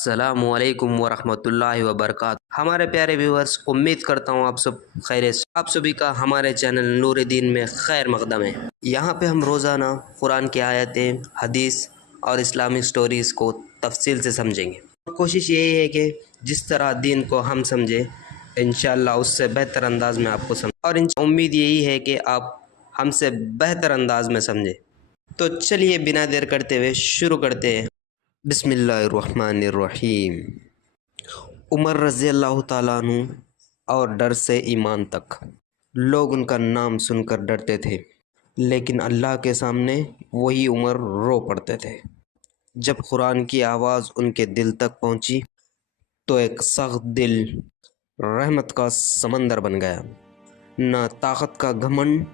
السلام علیکم ورحمۃ اللہ وبرکاتہ۔ ہمارے پیارے ویورز، امید کرتا ہوں آپ سب خیریت سے۔ آپ سبھی کا ہمارے چینل نور دین میں خیر مقدم ہے۔ یہاں پہ ہم روزانہ قرآن کی آیتیں، حدیث اور اسلامک سٹوریز کو تفصیل سے سمجھیں گے۔ کوشش یہی ہے کہ جس طرح دین کو ہم سمجھیں، انشاءاللہ اس سے بہتر انداز میں آپ کو سمجھیں، اور امید یہی ہے کہ آپ ہم سے بہتر انداز میں سمجھیں۔ تو چلیے بنا دیر کرتے ہوئے شروع کرتے ہیں۔ بسم اللہ الرحمن الرحیم۔ عمر رضی اللہ تعالیٰ عنہ اور ڈر سے ایمان تک۔ لوگ ان کا نام سن کر ڈرتے تھے، لیکن اللہ کے سامنے وہی عمر رو پڑتے تھے۔ جب قرآن کی آواز ان کے دل تک پہنچی تو ایک سخت دل رحمت کا سمندر بن گیا۔ نہ طاقت کا گھمنڈ،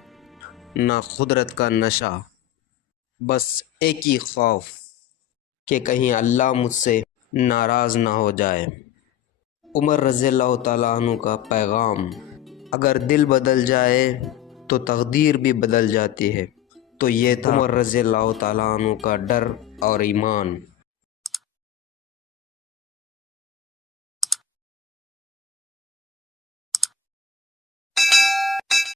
نہ قدرت کا نشہ، بس ایک ہی خوف کہ کہیں اللہ مجھ سے ناراض نہ ہو جائے۔ عمر رضی اللہ تعالیٰ عنہ کا پیغام: اگر دل بدل جائے تو تقدیر بھی بدل جاتی ہے۔ تو یہ تھا عمر رضی اللہ تعالیٰ عنہ کا ڈر اور ایمان۔